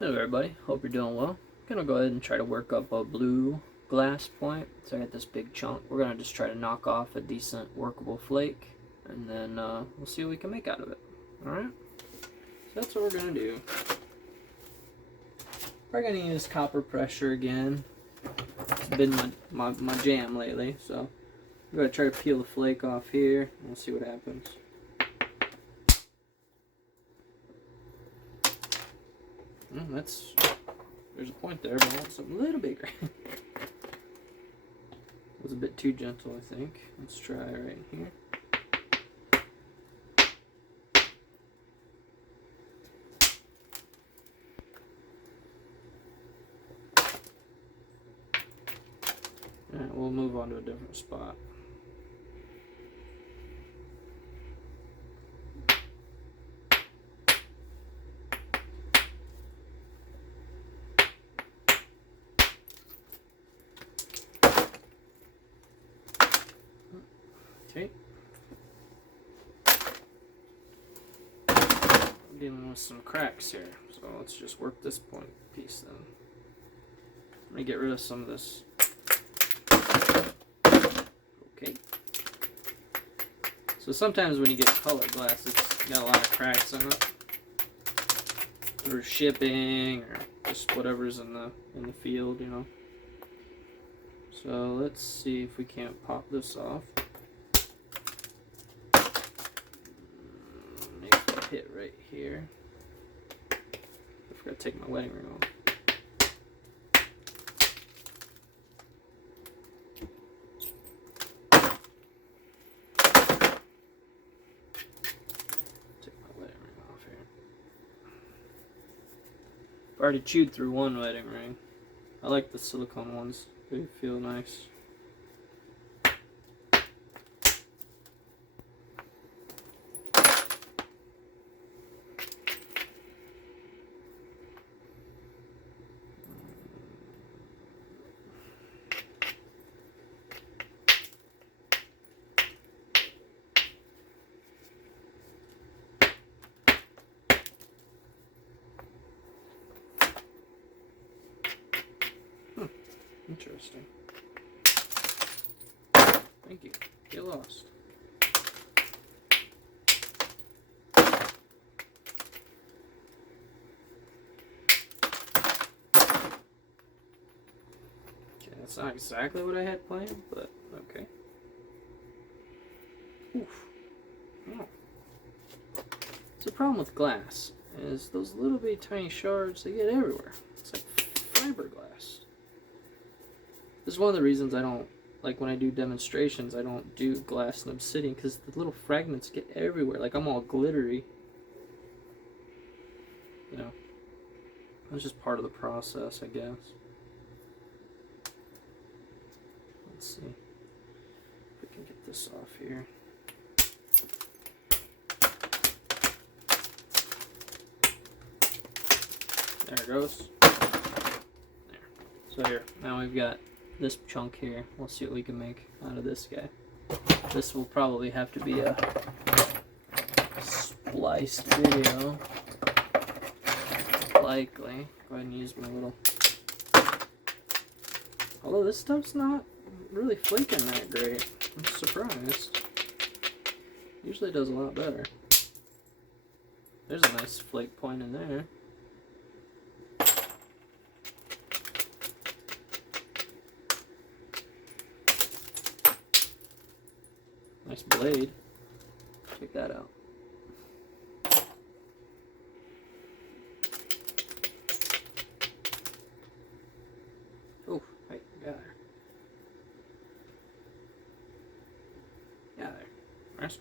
Hello everybody, hope you're doing well. I'm gonna go ahead and try to work up a blue glass point. So I got this big chunk. We're gonna just try to knock off a decent workable flake, and then we'll see what we can make out of it. Alright? So that's what we're gonna do. We're gonna use copper pressure again. It's been my jam lately, so we're gonna try to peel the flake off here, and we'll see what happens. There's a point there, but I want something a little bigger. Was a bit too gentle, I think. Let's try right here. Alright, we'll move on to a different spot. Okay. I'm dealing with some cracks here, so let's just work this point piece then. Let me get rid of some of this. Okay. So sometimes when you get colored glass, it's got a lot of cracks in it. Through shipping or just whatever's in the field, you know. So let's see if we can't pop this off. Maybe hit right here. I forgot to take my wedding ring off. Take my wedding ring off here. I've already chewed through one wedding ring. I like the silicone ones. They feel nice. Interesting. Thank you. Get lost. Okay, that's not exactly what I had planned, but okay. Oof. Oh. So the problem with glass is those little bitty tiny shards, they get everywhere. It's like fiberglass. This is one of the reasons I don't, like when I do demonstrations, I don't do glass and obsidian, because the little fragments get everywhere. Like I'm all glittery. You know, that's just part of the process, I guess. Let's see if we can get this off here. There it goes. There. So here, now we've got this chunk here. We'll see what we can make out of this guy. This will probably have to be a spliced video. Likely. Go ahead and use my little... Although this stuff's not really flaking that great. I'm surprised. Usually does a lot better. There's a nice flake point in there. Nice blade. Check that out. Oh, hey, got there. Yeah, there. Nice.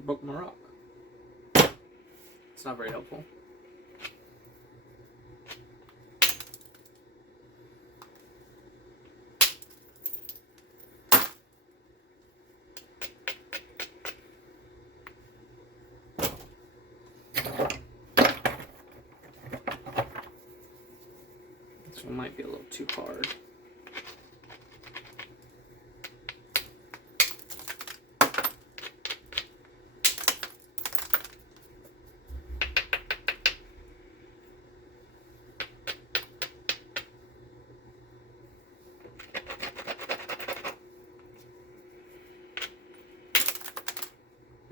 broke my rock. It's not very helpful. This one might be a little too hard.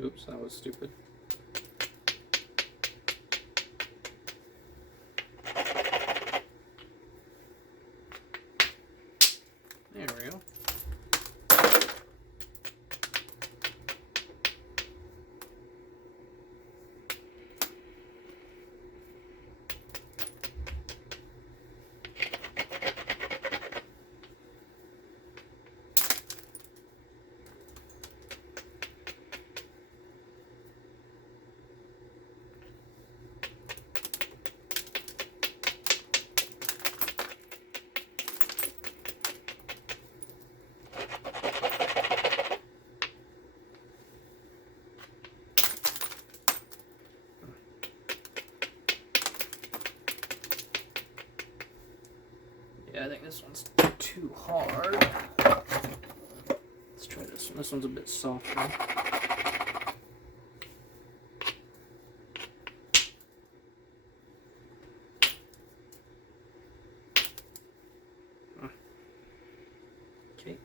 Oops, that was stupid. There we go. Yeah, I think this one's too hard. Let's try this one. This one's a bit softer. Okay.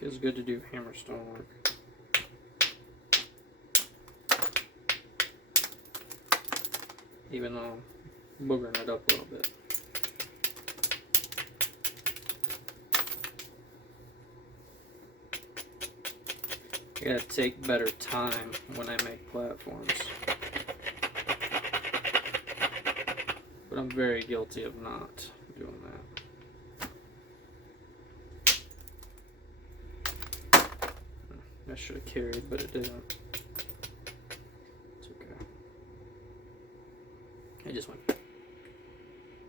Feels good to do hammerstone work. Even though I'm boogering it up a little bit. I gotta take better time when I make platforms. But I'm very guilty of not doing that. I should have carried, but it didn't. It's okay. I just went. I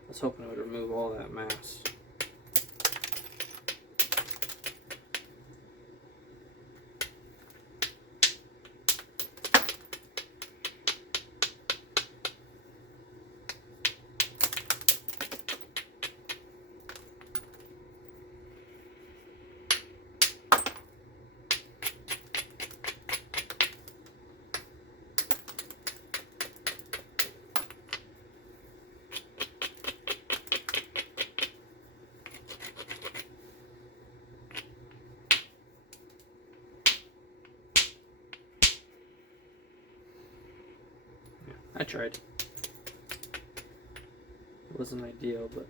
was hoping it would remove all that mass. I tried. It wasn't ideal, but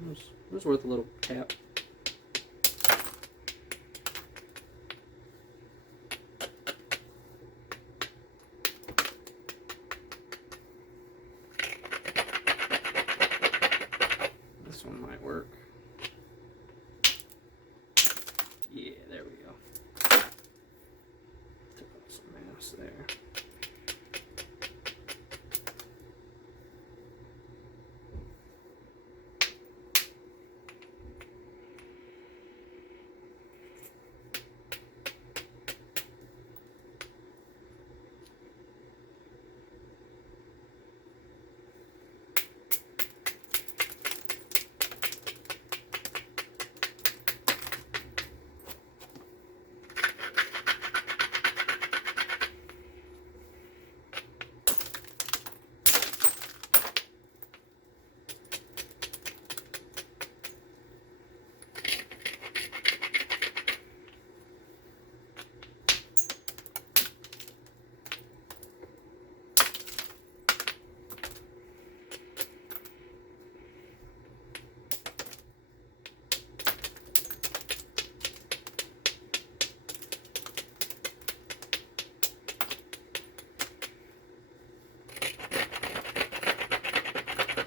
it was worth a little tap. This one might work. Yeah, there we go. Took out some mass there.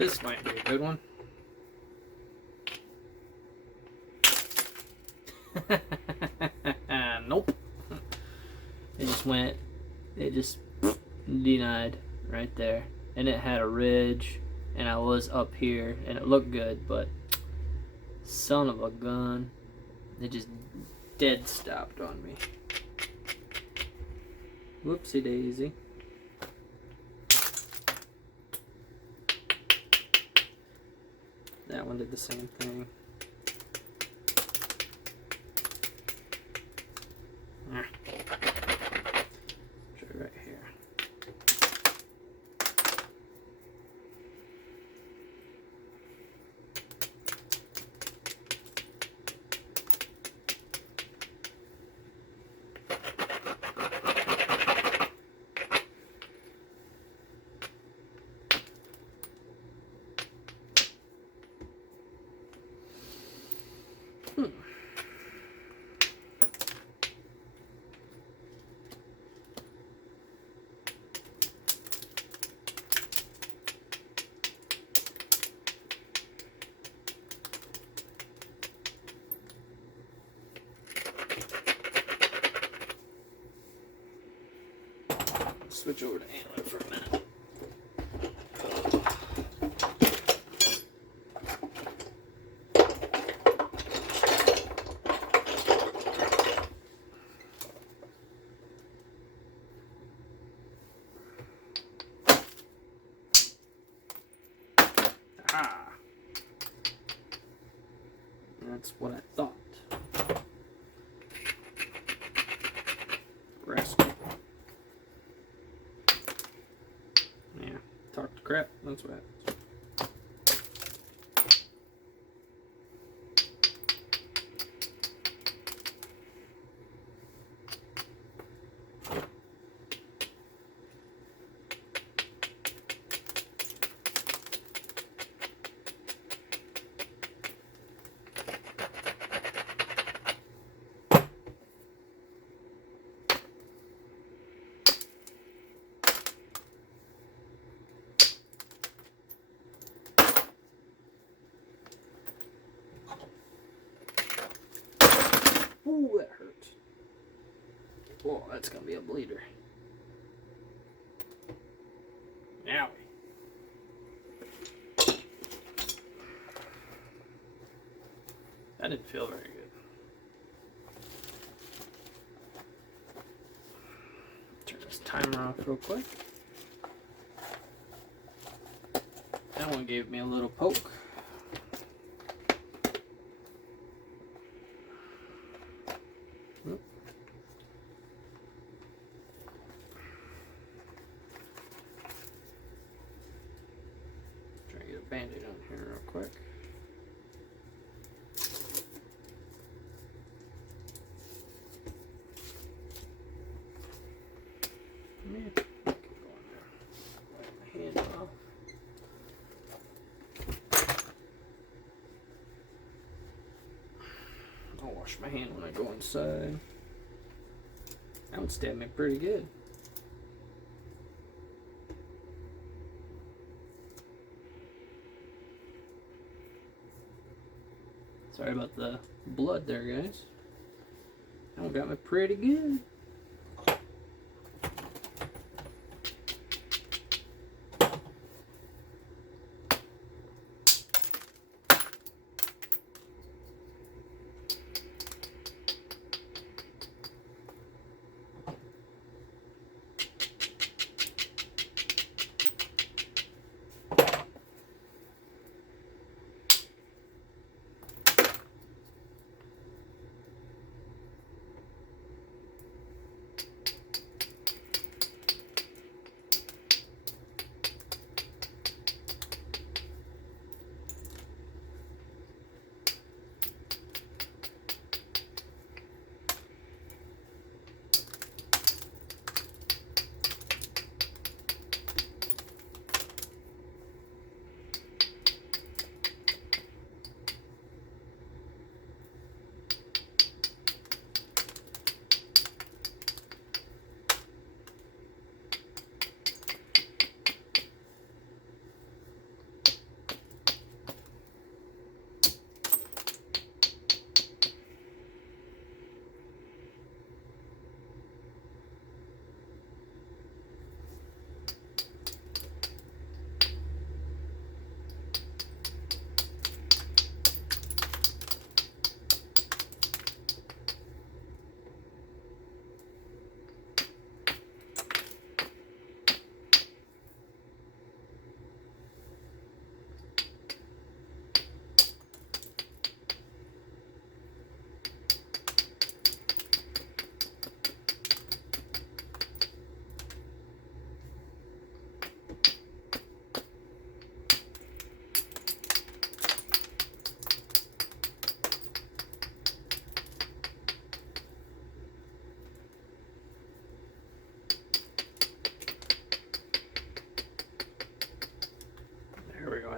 This might be a good one. Nope. It just denied right there. And it had a ridge, and I was up here, and it looked good, but son of a gun, it just dead stopped on me. Whoopsie daisy. That one did the same thing. Try right here. Switch over to antler for a minute. Ah, that's what I thought. Rascal. Yeah, talked crap. That's what happens. Ooh, that hurts. Whoa, that's gonna be a bleeder. Owie. That didn't feel very good. Turn this timer off real quick. That one gave me a little poke. Try to get a band-aid on here real quick. Yeah, keep going there. Wipe my hand off. I'll wash my hand when I go inside. That would stab me pretty good. Sorry about the blood there, guys. That one got me pretty good.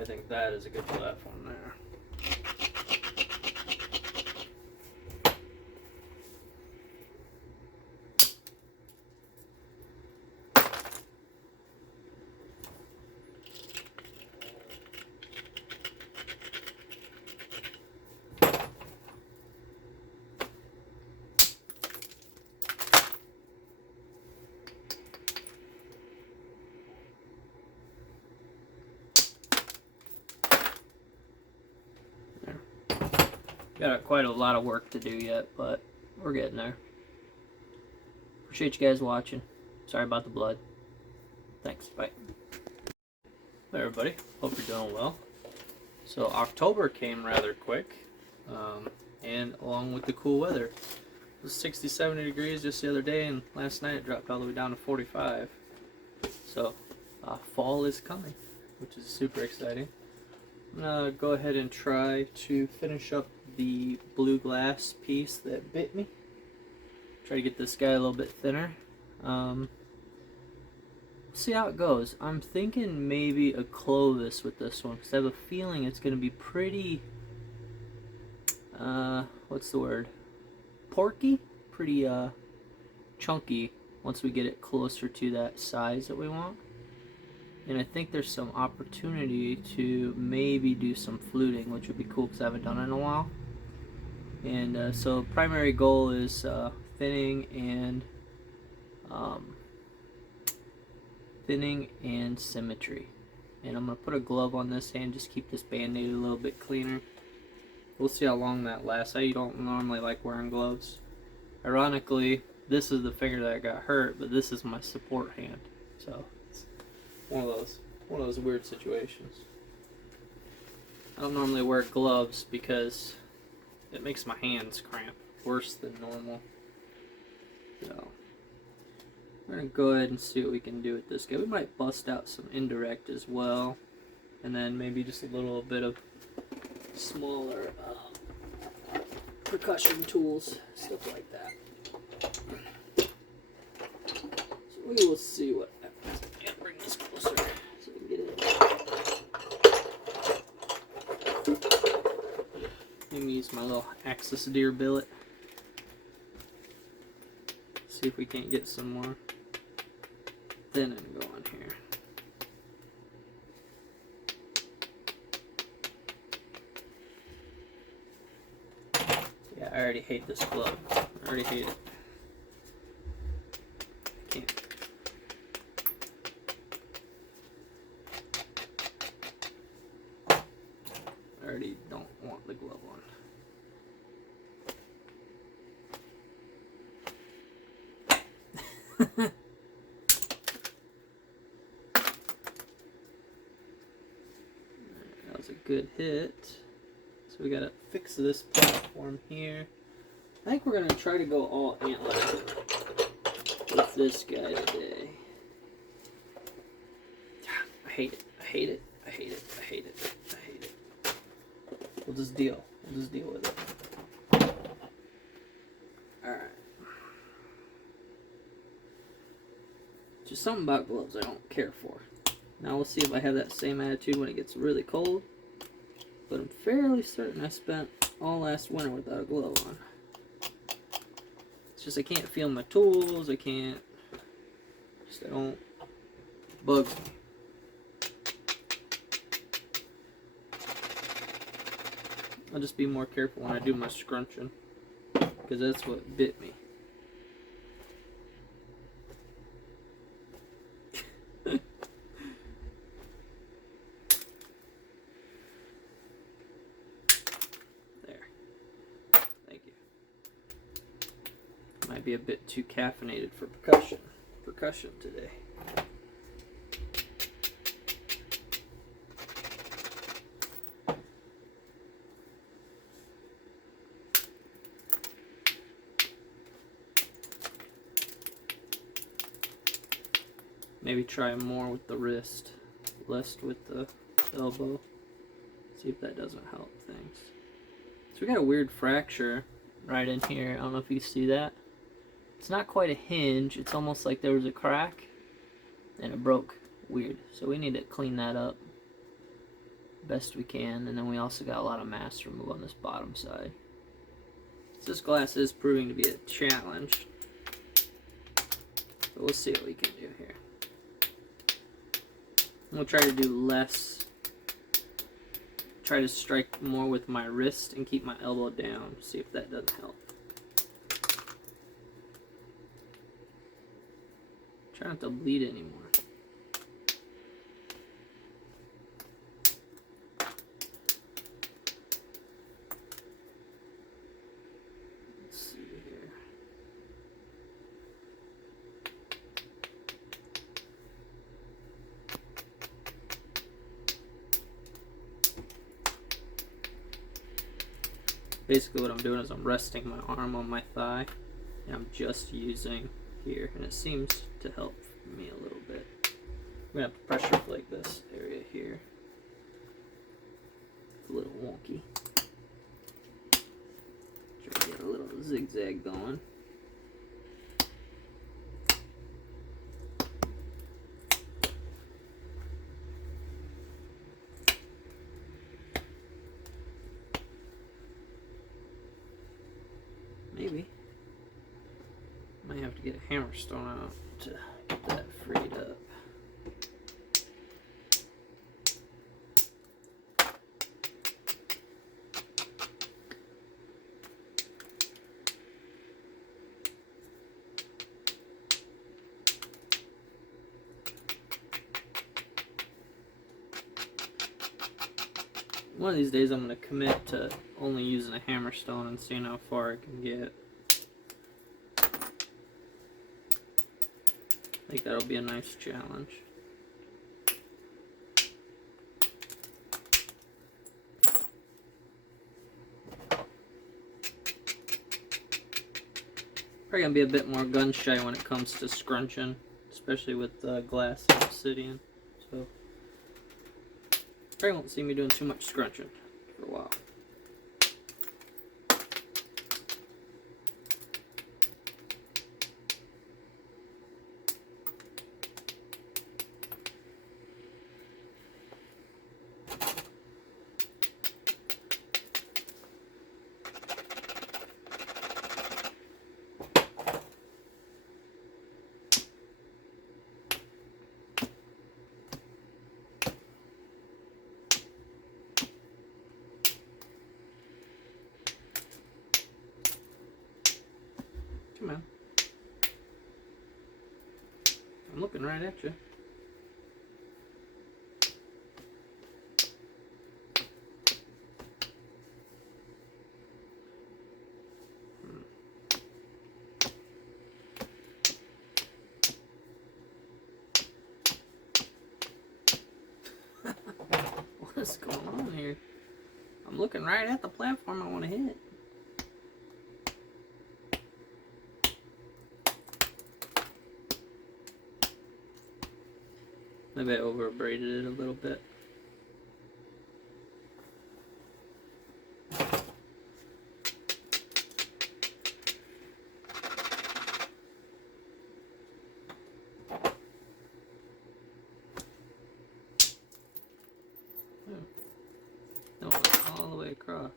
I think that is a good platform there. Got quite a lot of work to do yet, but we're getting there. Appreciate you guys watching. Sorry about the blood. Thanks. Bye. Hey everybody. Hope you're doing well. So October came rather quick, and along with the cool weather. It was 60, 70 degrees just the other day, and last night it dropped all the way down to 45. So fall is coming, which is super exciting. I'm gonna go ahead and try to finish up the blue glass piece that bit me. Try to get this guy a little bit thinner. See how it goes. I'm thinking maybe a Clovis with this one, because I have a feeling it's going to be pretty, what's the word? Porky? Pretty chunky once we get it closer to that size that we want. And I think there's some opportunity to maybe do some fluting, which would be cool because I haven't done it in a while. And so primary goal is thinning and symmetry. And I'm going to put a glove on this hand, just keep this band-aid a little bit cleaner. We'll see how long that lasts. I don't normally like wearing gloves. Ironically, this is the finger that got hurt, but this is my support hand. So it's one of those weird situations. I don't normally wear gloves because it makes my hands cramp worse than normal. So we're gonna go ahead and see what we can do with this guy. We might bust out some indirect as well, and then maybe just a little bit of smaller percussion tools, stuff like that. So we will see what happens. Yeah, bring this closer so we can get it. Let me use my little Axis deer billet. See if we can't get some more thinning going here. Yeah, I already hate this glove. I already hate it. I can't. I already don't want the glove on. That was a good hit. So we gotta fix this platform here. I think we're gonna try to go all antler with this guy today. I hate it. I hate it. I hate it. I hate it. I hate it. We'll just deal. We'll just deal with it. Alright. Just something about gloves I don't care for. Now we'll see if I have that same attitude when it gets really cold. But I'm fairly certain I spent all last winter without a glove on. It's just I can't feel my tools. I can't. Just I don't. Bugs me. I'll just be more careful when I do my scrunching, because that's what bit me. Might be a bit too caffeinated for percussion today. Maybe try more with the wrist, less with the elbow. See if that doesn't help things. So we got a weird fracture right in here. I don't know if you see that. It's not quite a hinge. It's almost like there was a crack and it broke. Weird. So we need to clean that up. best we can, and then we also got a lot of mass to remove on this bottom side. So this glass is proving to be a challenge, but we'll see what we can do here. We'll try to do less, try to strike more with my wrist and keep my elbow down, see if that doesn't help. Try not to bleed anymore. Let's see here. Basically what I'm doing is I'm resting my arm on my thigh and I'm just using here, and it seems to help me a little bit. I'm gonna have to pressure flake this area here. It's a little wonky. Try to get a little zigzag going. Maybe. Might have to get a hammer stone out to get that freed up. One of these days I'm going to commit to only using a hammer stone and seeing how far I can get. I think that'll be a nice challenge. Probably gonna be a bit more gun shy when it comes to scrunching, especially with glass and obsidian. So probably won't see me doing too much scrunching for a while. Come on. I'm looking right at you. What's going on here? I'm looking right at the platform I want to hit. Maybe I over braided it a little bit. No, all the way across.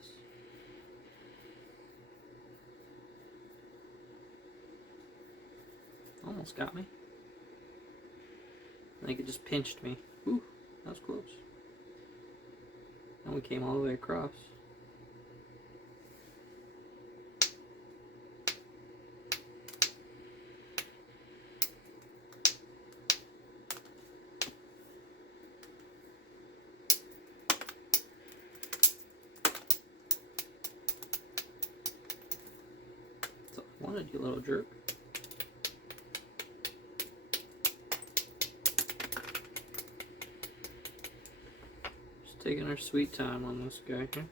Almost got me. I think it just pinched me. Ooh, that was close. And we came all the way across. So I wanted you, little jerk. Taking our sweet time on this guy here.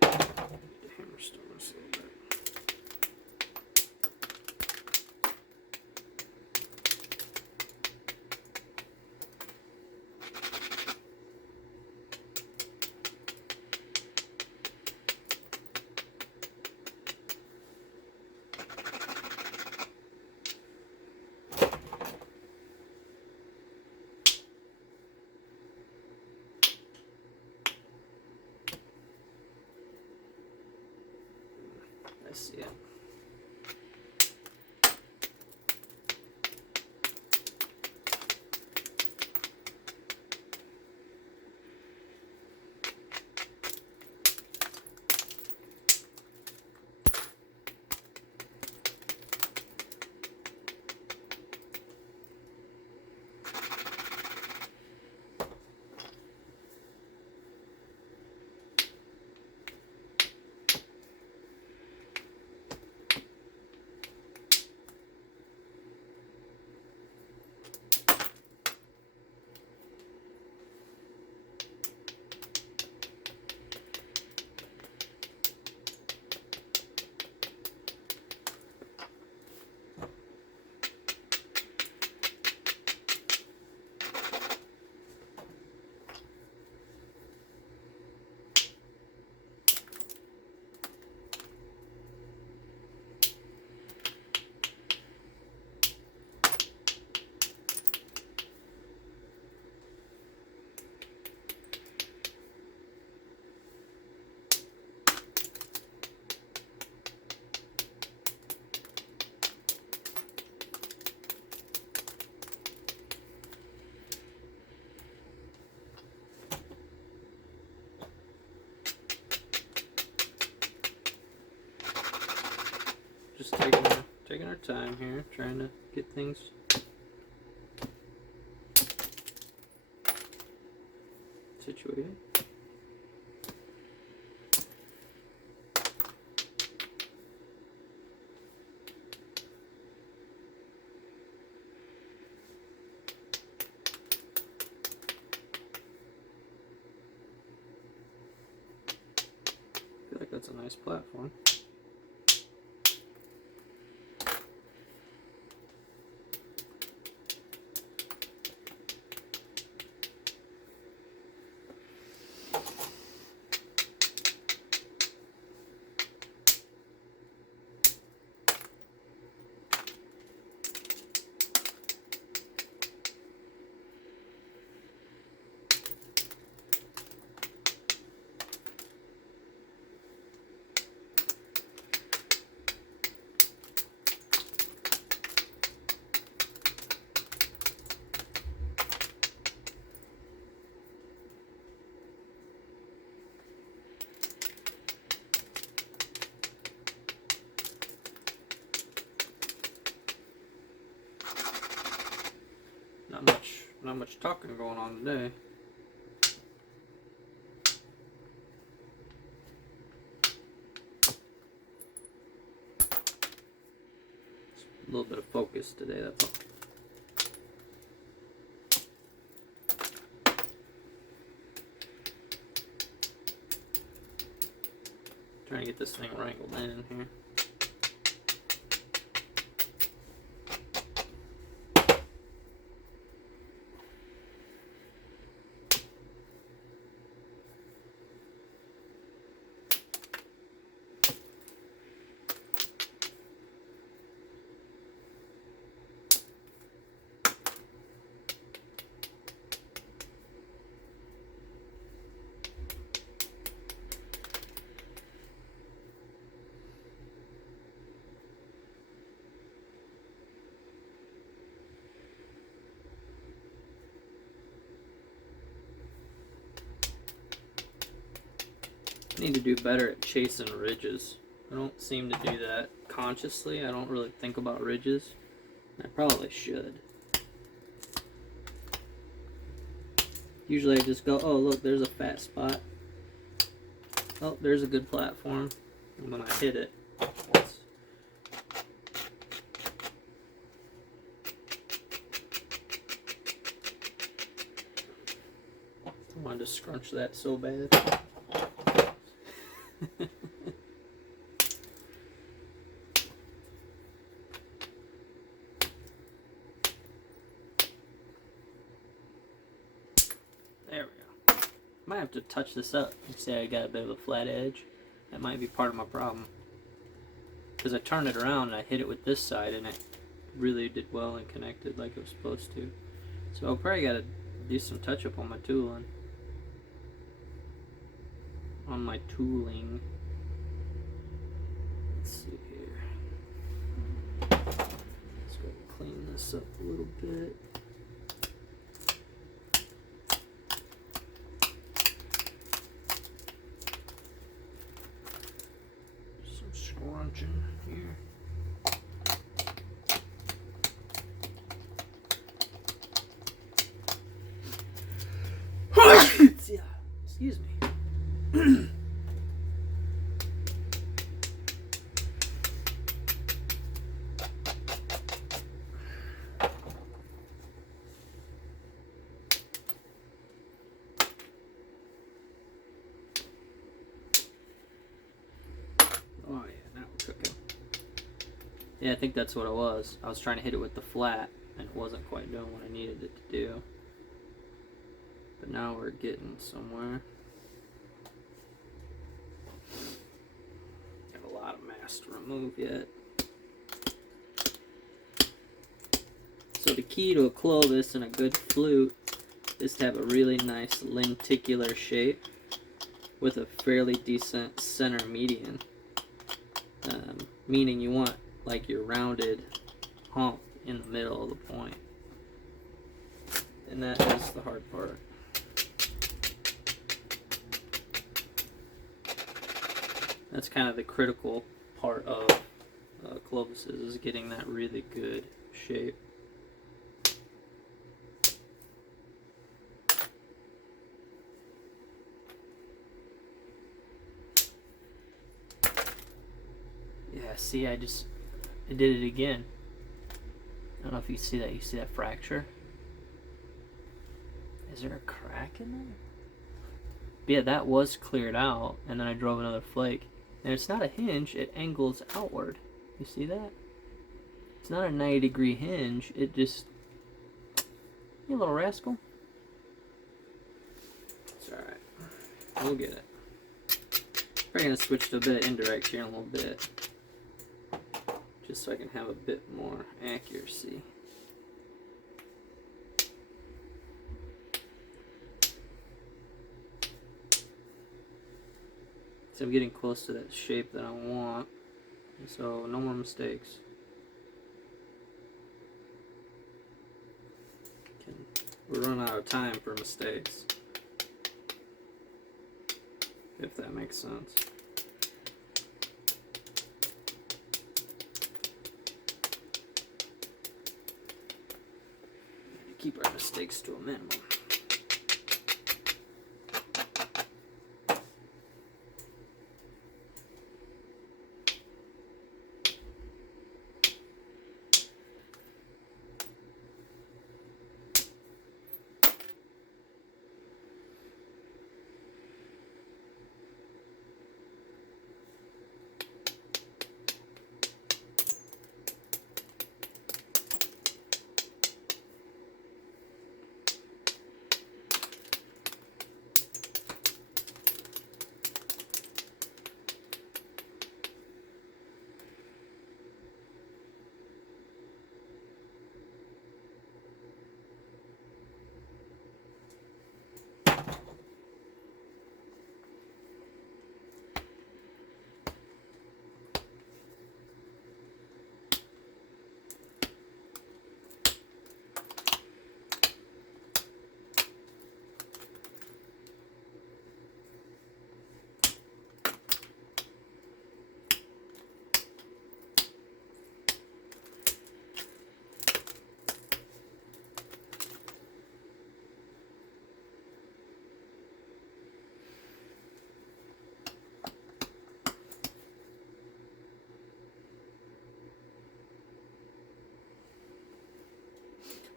The hammer stone this a little bit. see it. Just taking our time here, trying to get things situated. I feel like that's a nice platform. Not much talking going on today. Just a little bit of focus today, that's all. Trying to get this thing wrangled in here. I need to do better at chasing ridges. I don't seem to do that consciously. I don't really think about ridges. I probably should. Usually I just go, oh look, there's a fat spot. Oh, there's a good platform. And when I hit it, I wanted to scrunch that so bad. There we go. Might have to touch this up. You say I got a bit of a flat edge. That might be part of my problem. Because I turned it around and I hit it with this side and it really did well and connected like it was supposed to. So I'll probably got to do some touch up on my tooling. Let's see here. Let's go ahead and clean this up a little bit. Some scrunching here. Yeah, excuse me. Oh yeah, now we're cooking. Yeah, I think that's what it was. I was trying to hit it with the flat, and it wasn't quite doing what I needed it to do. But now we're getting somewhere. Got a lot of mass to remove yet. So the key to a Clovis and a good flute is to have a really nice lenticular shape with a fairly decent center median. Meaning you want like your rounded hump in the middle of the point. And that is the hard part. That's kind of the critical part of Clovis is getting that really good shape. Yeah, see, I did it again. I don't know if you see that. You see that fracture? Is there a crack in there? But yeah, that was cleared out, and then I drove another flake. And it's not a hinge, it angles outward. You see that? It's not a 90-degree hinge, it just... You little rascal. It's alright. We'll get it. We're going to switch to a bit of indirect here in a little bit. Just so I can have a bit more accuracy. So I'm getting close to that shape that I want. So no more mistakes. We're running out of time for mistakes. If that makes sense. Keep our mistakes to a minimum.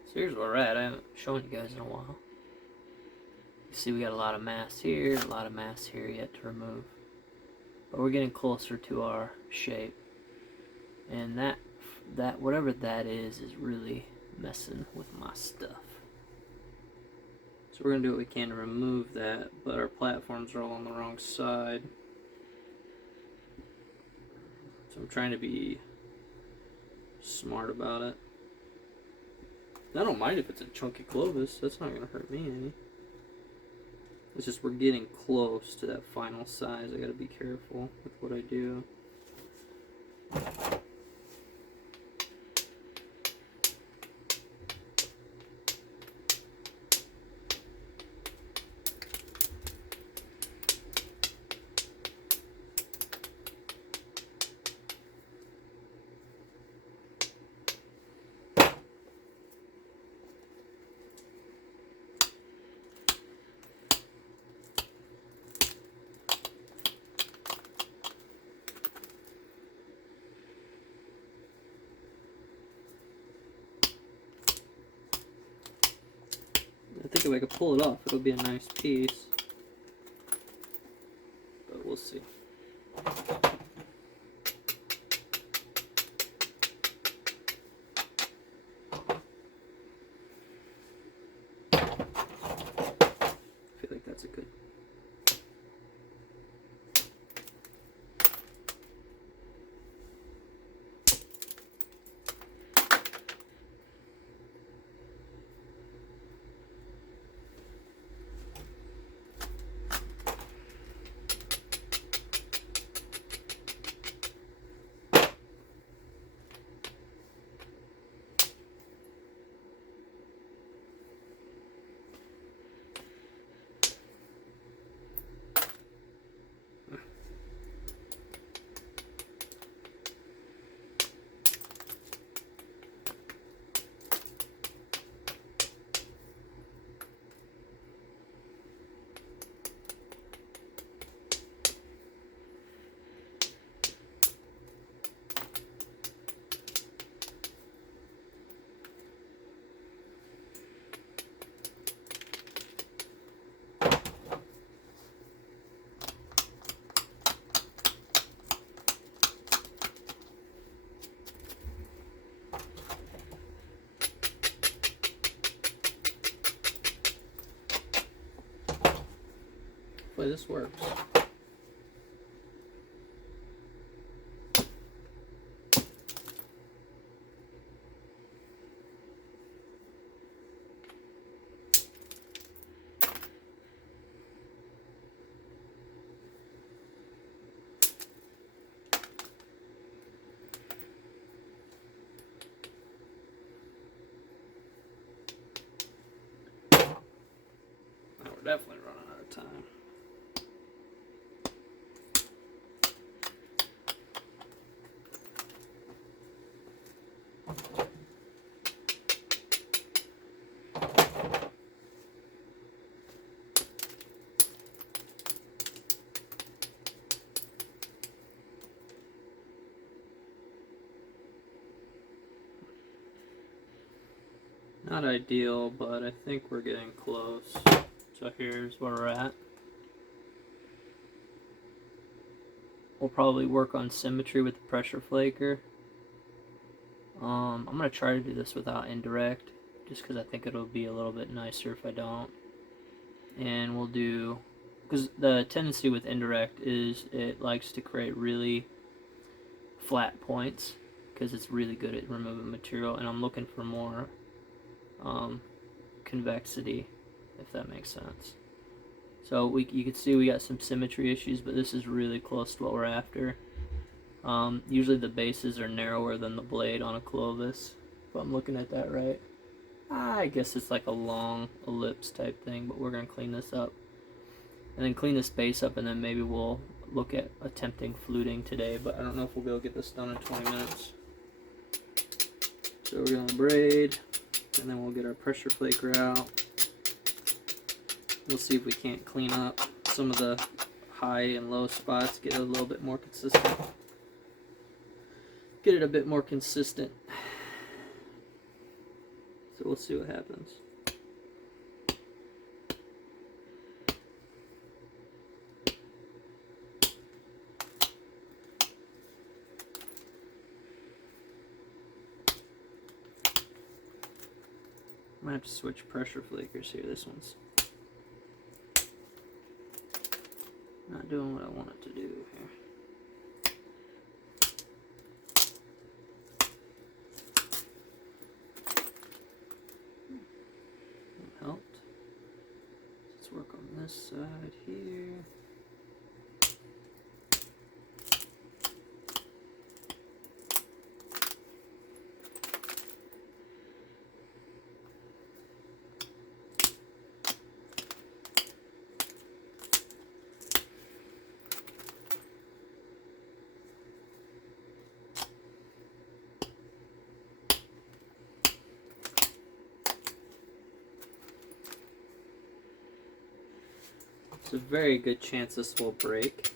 So here's where we're at. I haven't shown you guys in a while. You see we got a lot of mass here, a lot of mass here yet to remove. But we're getting closer to our shape. And that whatever that is really messing with my stuff. So we're going to do what we can to remove that, but our platforms are all on the wrong side. So I'm trying to be smart about it. I don't mind if it's a chunky Clovis, that's not going to hurt me any. It's just we're getting close to that final size. I got to be careful with what I do. if I could pull it off, it'll be a nice piece. But we'll see. I feel like that's a good. Hopefully this works. Now we're definitely running out of time. Not ideal, but I think we're getting close. So here's where we're at. We'll probably work on symmetry with the pressure flaker. I'm going to try to do this without indirect, just because I think it'll be a little bit nicer if I don't. And we'll do, because the tendency with indirect is it likes to create really flat points, because it's really good at removing material, and I'm looking for more convexity, if that makes sense. So you can see we got some symmetry issues, but this is really close to what we're after. Usually the bases are narrower than the blade on a Clovis, if I'm looking at that right. I guess it's like a long ellipse type thing, but we're going to clean this up. And then clean this base up, and then maybe we'll look at attempting fluting today, but I don't know if we'll be able to get this done in 20 minutes. So we're going to braid, and then we'll get our pressure flaker out. We'll see if we can't clean up some of the high and low spots, get it a little bit more consistent. Get it a bit more consistent. So we'll see what happens. I might have to switch pressure flakers here. This one's not doing what I want it to do here. That helped. Let's work on this side here. It's a very good chance this will break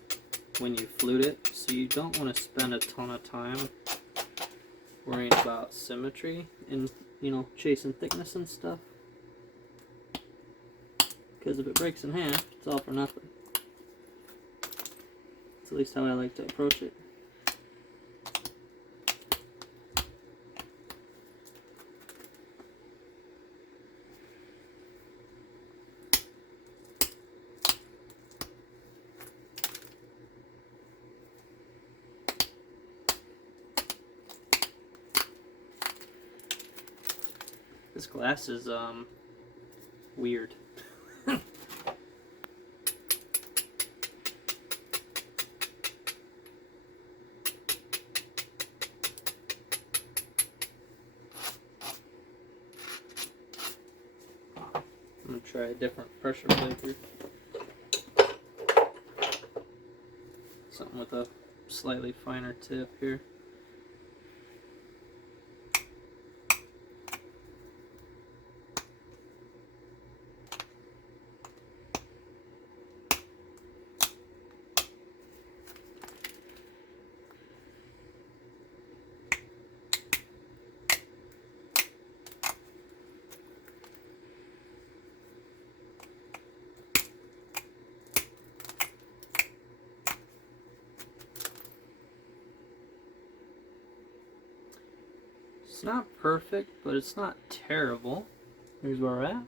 when you flute it, so you don't want to spend a ton of time worrying about symmetry and, chasing thickness and stuff. because if it breaks in half, it's all for nothing. That's at least how I like to approach it. This glass is weird. I'm gonna try a different pressure plate here. Something with a slightly finer tip here. It's not perfect, but it's not terrible. Here's where we're at.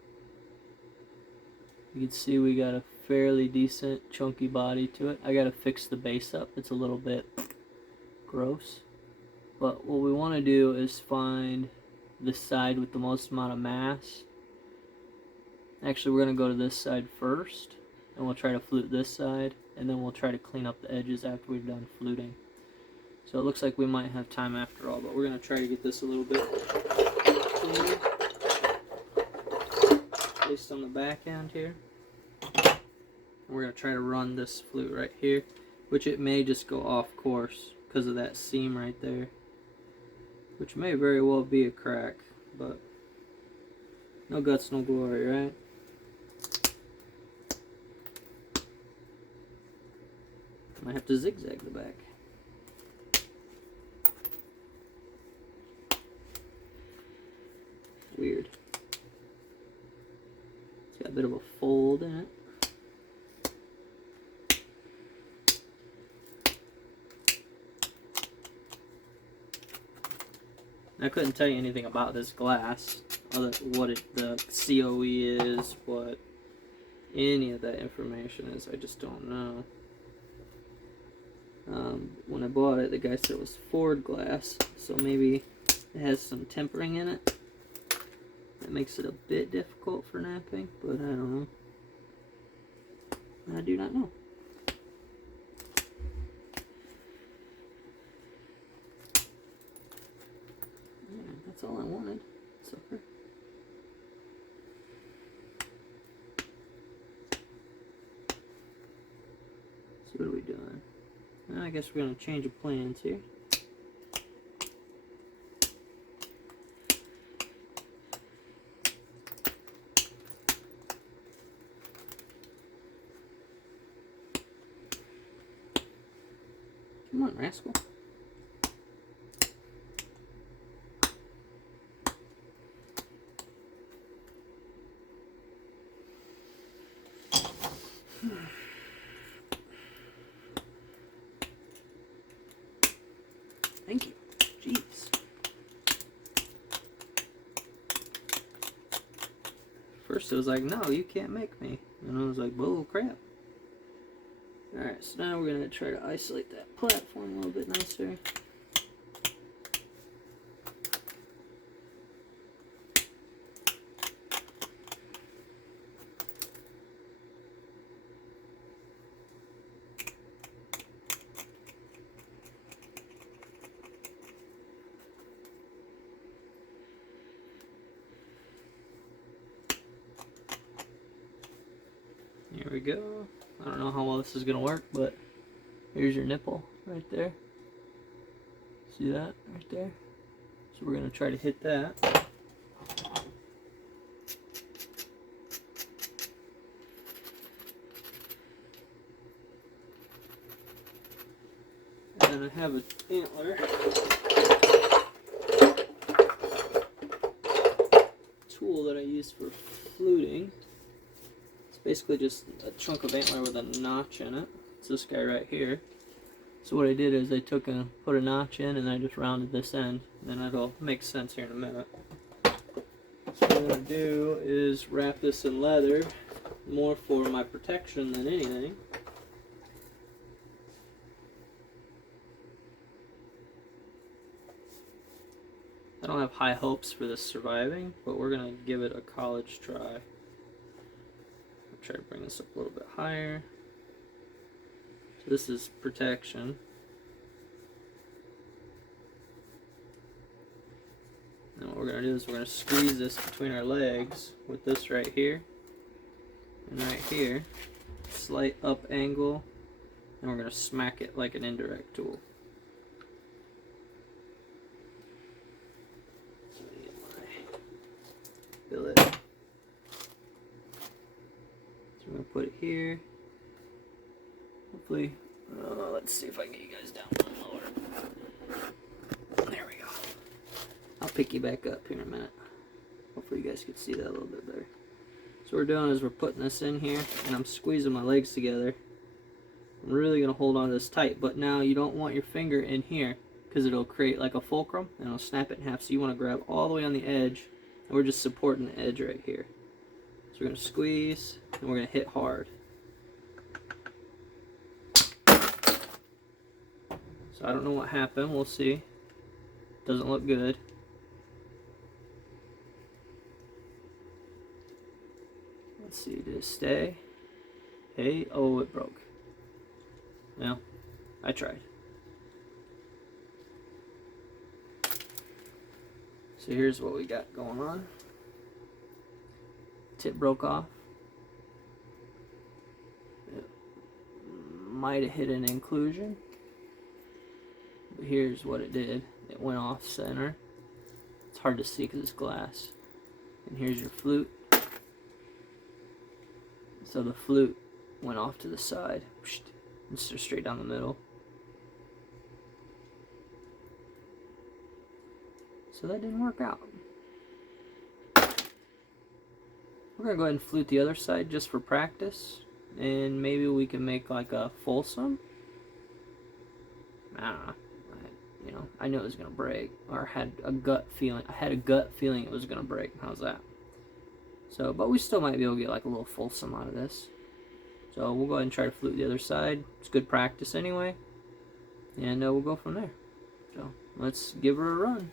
You can see we got a fairly decent chunky body to it. I gotta fix the base up. It's a little bit gross. But what we want to do is find the side with the most amount of mass. Actually, we're gonna go to this side first, and we'll try to flute this side, and then we'll try to clean up the edges after we've done fluting. So it looks like we might have time after all, but we're going to try to get this a little bit cleaner. At least on the back end here. We're going to try to run this flute right here, which it may just go off course because of that seam right there, which may very well be a crack, but no guts, no glory, right? Might have to zigzag the back. Weird. It's got a bit of a fold in it. I couldn't tell you anything about this glass, other what the COE is, what any of that information is. I just don't know. When I bought it, the guy said it was Ford glass, so maybe it has some tempering in it. That makes it a bit difficult for napping, but I don't know. I do not know. Yeah, that's all I wanted. Sucker. So what are we doing? I guess we're going to change of plans here. Come on, rascal. Thank you. Jeez. First it was like, no, you can't make me. And I was like, bull crap. Alright, so now we're going to try to isolate that platform a little bit nicer. Here we go. I don't know how well this is going to work, but here's your nipple right there. See that right there? So we're going to try to hit that. And then I have an antler tool that I use for fluting. It's basically just a chunk of antler with a notch in it. It's this guy right here. So what I did is I took and put a notch in, and I just rounded this end, and then it'll make sense here in a minute. So what I'm going to do is wrap this in leather, more for my protection than anything. I don't have high hopes for this surviving, but we're going to give it a college try. I'll try to bring this up a little bit higher. So this is protection. And what we're going to do is we're going to squeeze this between our legs with this right here and right here. Slight up angle, and we're going to smack it like an indirect tool. So I get my billet. So we're going to put it here. Hopefully, let's see if I can get you guys down a little lower. There we go. I'll pick you back up here in a minute. Hopefully you guys can see that a little bit better. So what we're doing is we're putting this in here, and I'm squeezing my legs together. I'm really going to hold on to this tight, but now you don't want your finger in here because it'll create like a fulcrum, and it'll snap it in half. So you want to grab all the way on the edge, and we're just supporting the edge right here. So we're going to squeeze, and we're going to hit hard. I don't know what happened. We'll see. Doesn't look good. Let's see. Did it stay? Hey, oh, it broke. Well, I tried. So here's what we got going on. Tip broke off. It might have hit an inclusion. But here's what it did. It went off center. It's hard to see because it's glass. And here's your flute. So the flute went off to the side. And straight down the middle. So that didn't work out. We're going to go ahead and flute the other side just for practice. And maybe we can make like a Fulsom. I don't know. You know, I knew it was gonna break, or had a gut feeling. I had a gut feeling it was gonna break. How's that? So, but we still might be able to get like a little Fulsom out of this. So we'll go ahead and try to flute the other side. It's good practice anyway, and we'll go from there. So let's give her a run.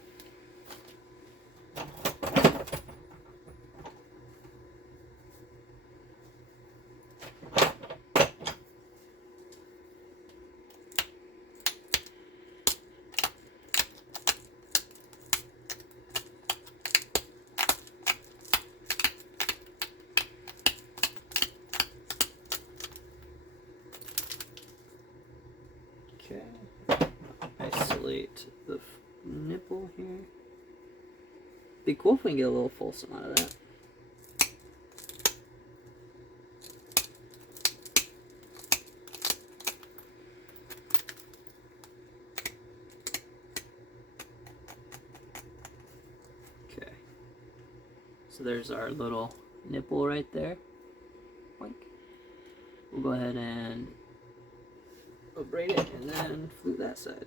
Okay, isolate the nipple here. Be cool if we can get a little Fulsom out of that. Okay, so there's our little nipple right there. Boink. We'll go ahead and braid it and then flute that side.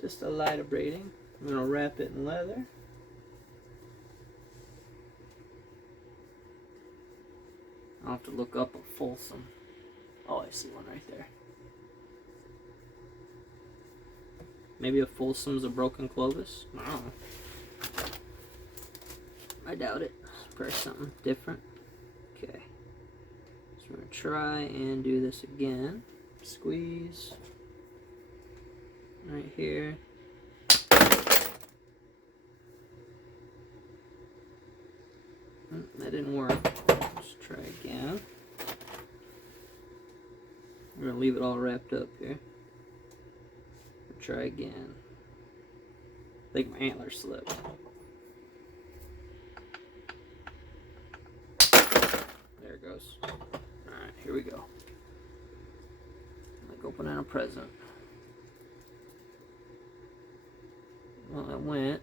Just a light of braiding. I'm going to wrap it in leather. I'll have to look up a Fulsom. Oh, I see one right there. Maybe a Fulsom's a broken Clovis? I don't know. I doubt it. Probably something different. Okay, so we're going to try and do this again. Squeeze. Right here. That didn't work. Let's try again. We're going to leave it all wrapped up here. Try again. I think my antler slipped. There it goes. Alright, here we go. Like opening a present. Well, it went.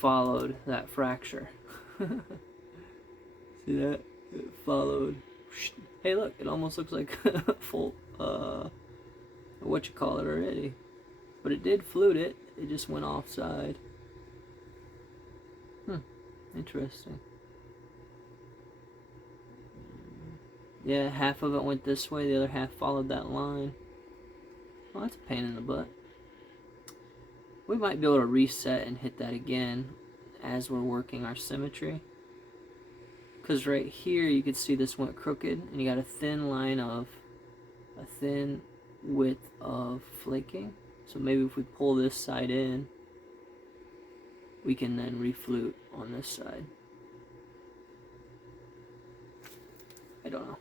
followed that fracture. See that? It followed. Hey, look! It almost looks like full. What you call it already? But it did flute it. It just went offside. Interesting. Yeah, half of it went this way, the other half followed that line. Well, that's a pain in the butt. We might be able to reset and hit that again as we're working our symmetry. Because right here you can see this went crooked, and you got a thin width of flaking. So maybe if we pull this side in, we can then reflute on this side. I don't know.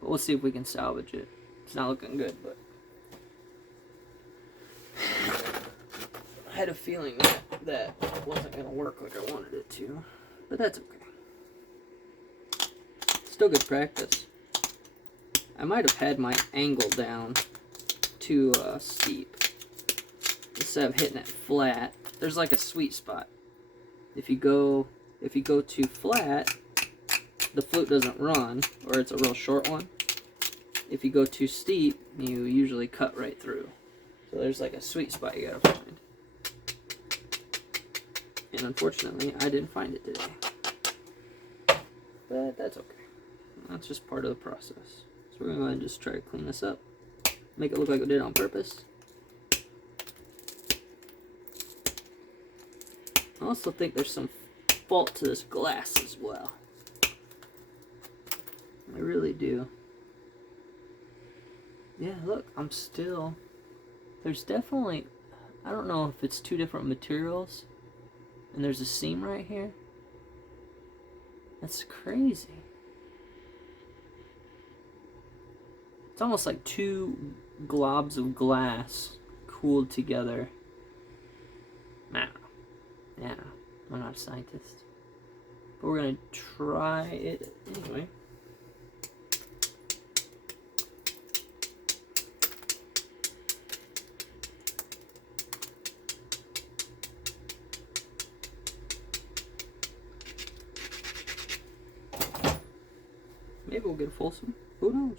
But we'll see if we can salvage it. It's not looking good, but I had a feeling that wasn't going to work like I wanted it to. But that's okay. Still good practice. I might have had my angle down too steep. Instead of hitting it flat, there's like a sweet spot. If you go too flat, the flute doesn't run, or it's a real short one. If you go too steep, you usually cut right through. So there's like a sweet spot you gotta find. And unfortunately, I didn't find it today. But that's okay. That's just part of the process. So we're gonna go ahead and just try to clean this up. Make it look like we did it on purpose. I also think there's some fault to this glass as well. I really do. Yeah, look, there's definitely, I don't know if it's two different materials, and there's a seam right here. That's crazy. It's almost like two globs of glass cooled together. I don't know. Yeah, I'm not a scientist. But we're gonna try it anyway. Maybe we'll get a Fulsom. Who knows?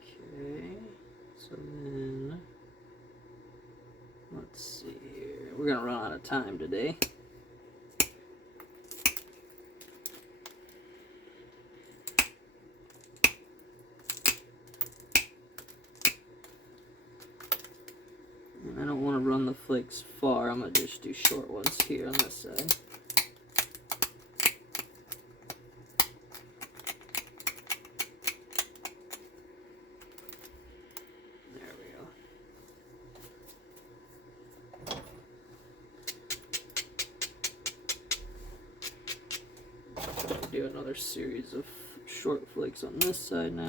Okay, so then let's see here. We're gonna run out of time today. I don't want to run the flakes far. I'm going to just do short ones here on this side. There we go. Do another series of short flakes on this side now.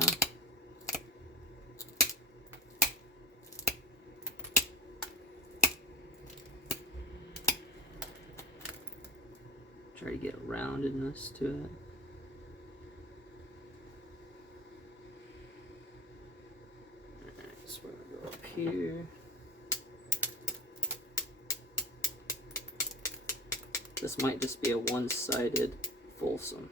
Try to get a roundedness to it. Alright, so we're going to go up here. This might just be a one-sided Fulsom.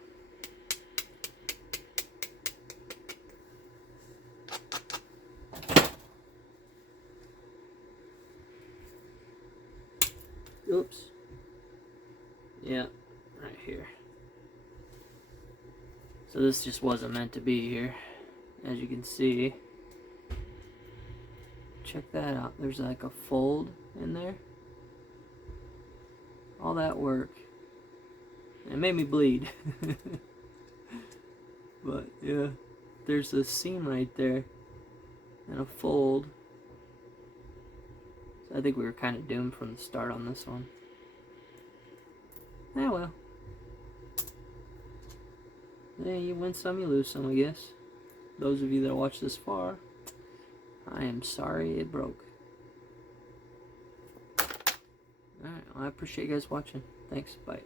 Oops. Yeah. Right here. So this just wasn't meant to be here, as you can see. Check that out. There's like a fold in there. All that work. It made me bleed. But yeah, there's a seam right there and a fold. So I think we were kind of doomed from the start on this one. Ah well. Yeah, you win some, you lose some, I guess. Those of you that watch this far, I am sorry it broke. I appreciate you guys watching. Thanks. Bye.